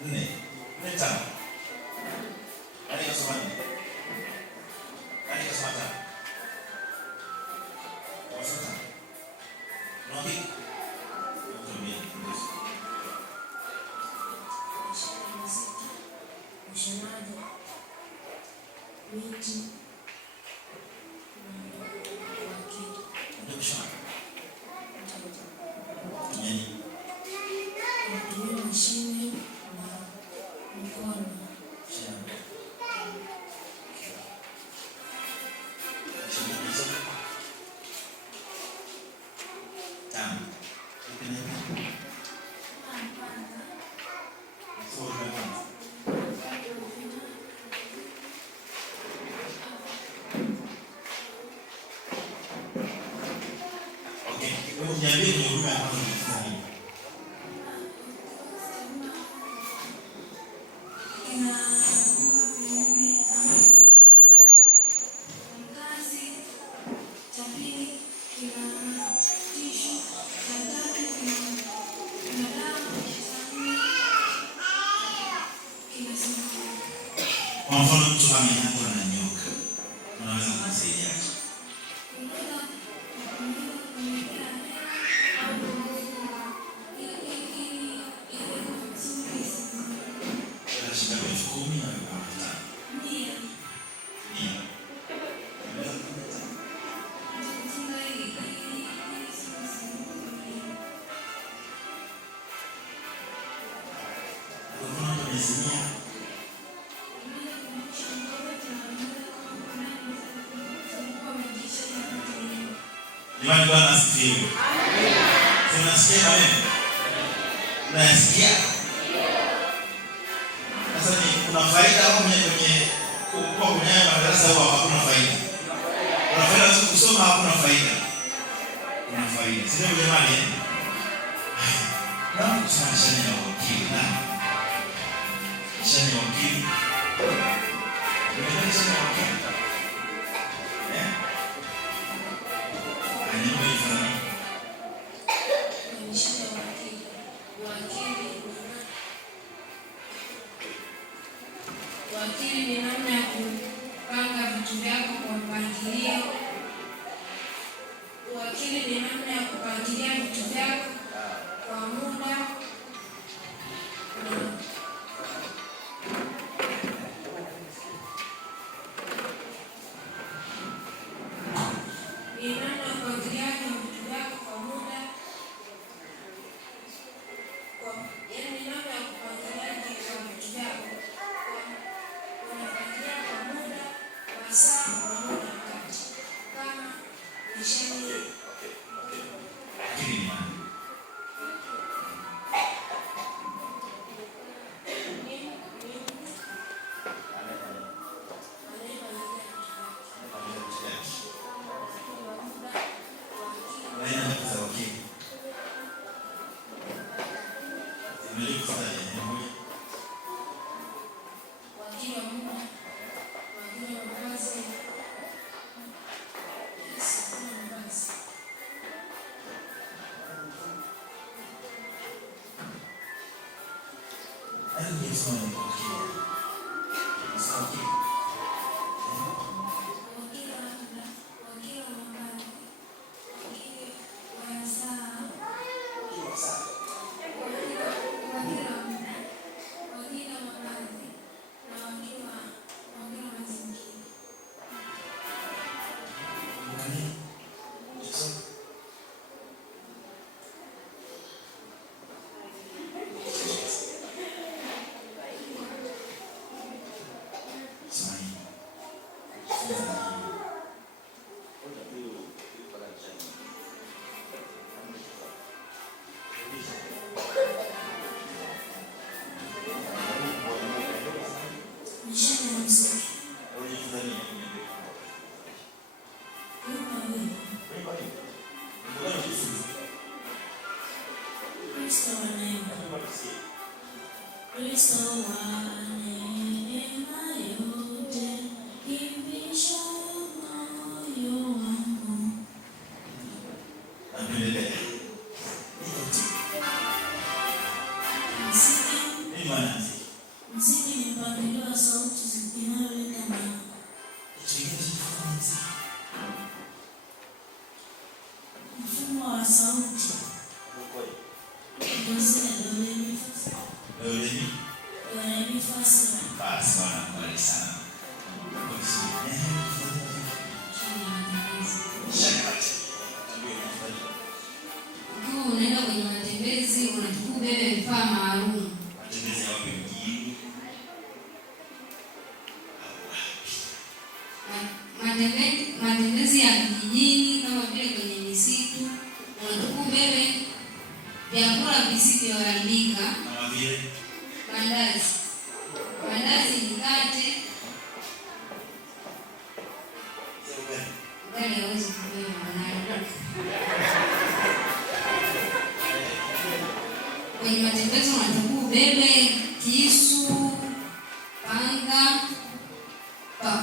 tano. Nani kasoma 4? Nani kasoma 5? Kasoma 5. Unaona? Mshanaji. Miti. Niambie ni huduma ya kwanza unafanya nini? Kwa mfano mtu amenyangwa na nyoka, unaweza kumsaidia? Jamani, Bwana asifiwe. Tunasikia wewe? Unasikia? Sasa ni kuna faida au kwenye madarasa hapo hakuna faida? Kuna faida tu kusoma, hakuna faida. Kuna faida. Sio jamani? Na kusoma shani ya wakili na shani ya wakili. Unaweza shani ya wakili. Wakili ni namna ya kupanga vitu vyako kwa mpangilio. Wakili ni namna ya kupangilia vitu vyako kwa muda. Ni namna ya kupangilia vitu vyako kwa muda. Yaani ni namna ya kupangilia vitu vyako. Nini maana muziki? Muziki ni mpangilio wa sauti zinazoleta maana. Mfumo wa sauti. Ndio zile do re mi fa. Do re mi fa sol. Basi bwana, kweli sana. Ukiwa unaenda kwenye matembezi unatakiwa ubebe vifaa maalum. Matembezi ya wapi mjini? Matembezi ya vijijini kama vile kwenye misitu unatakiwa ubebe vyakula visivyoharibika Kama vile mandazi, mikate. Gari hawezi kubeba mandazi. Kwenye matembezi unatakiwa ubebe kisu, panga,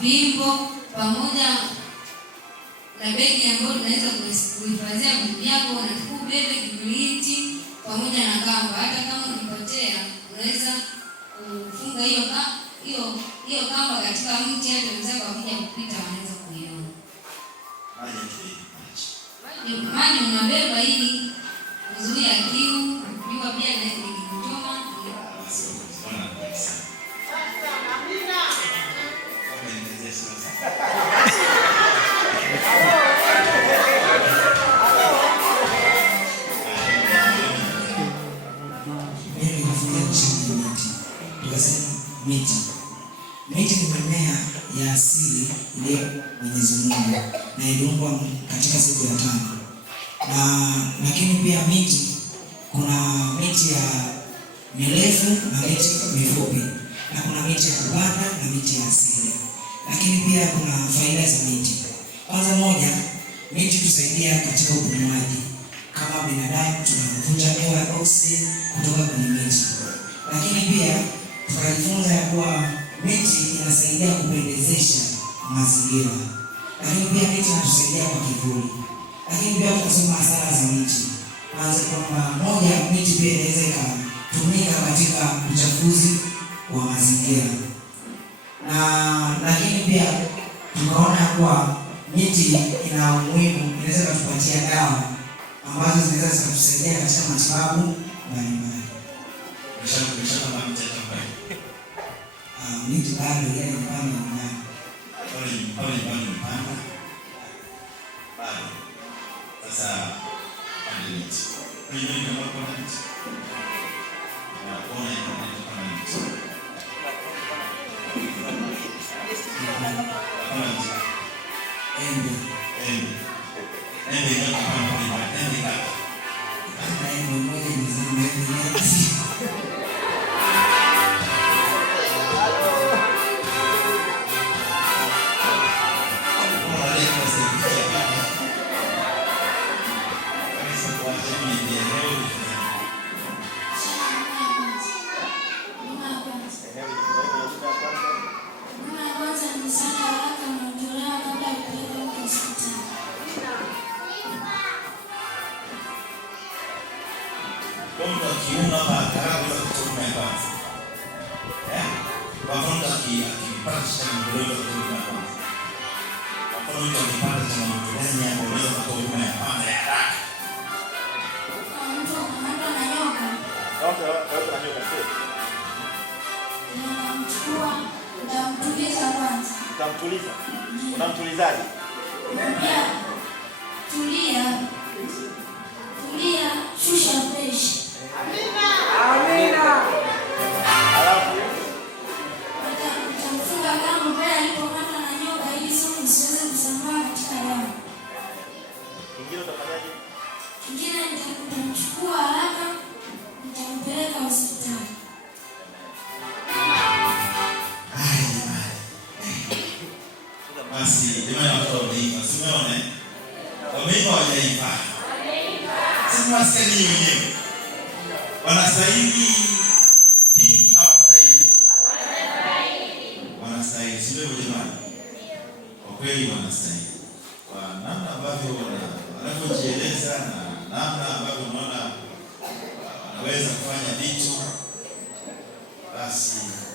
fimbo pamoja na begi ambayo unaweza kuhifadhia vitu vyako. Unatakiwa ubebe kibiriti pamoja na kamba. Hata kama ukipotea unaweza kufunga hiyo kamba katika mti, hata wenzako wakija kupita wanaweza kuiona. Maji unabeba ili kuzuia kiu. Jua pia likikuchoma. Miti ni mimea ya asili ile Mwenyezi Mungu na iliumbwa katika siku ya 5. Lakini pia miti, kuna miti ya mirefu na miti mifupi, na kuna miti ya kupanda na miti ya asili. Lakini pia kuna faida za miti. Kwanza moja, miti tusaidia katika upumuaji. Kama binadamu tunavuta hewa ya oxygen kutoka kwenye miti. Lakini pia tukajifunza ya kuwa miti inasaidia kupendezesha mazingira. Lakini pia miti inatusaidia kwa kivuli. Lakini pia tunasoma hasara za miti. Kwanza kwamba moja, miti pia inaweza ikatumika katika uchafuzi wa mazingira. Lakini pia tukaona kuwa miti ina umuhimu, inaweza kutupatia dawa ambazo zinaweza zikatusaidia katika matibabu mbalimbali. Miti bado ile mfano na pale mpanda. Bado. Sasa pande miti. Mimi kama kuna miti. Na kuona kama miti. Embe ndio kama embe kaka. Embe moja ni zamani. Kwa kiunga hapa karibu kutoka kwanza. Kwa mfano akipata changamoto kutoka kwanza. Kwa mfano akipata changamoto gani ya kuweza kutoka ya kwanza ya haraka. Utamtuliza. Unamtulizaje? Tulia, shusha presha. Amina. Alafu utamfunga kama mbele alipopata na nyoka ili sumu isiweze kusambaa katika damu. Kingine utafanyaje? Kingine nitamchukua haraka, nitampeleka hospitali. Basi jamani, watu wameiva, simeone wameiva hawajaiva. Sema askari wenyewe wanastahili pili au wanastahili? Wanastahili, sio jamani? Kwa kweli wanastahili. Kwa namna ambavyo wanavyojieleza na namna ambavyo unaona wanaweza kufanya vitu basi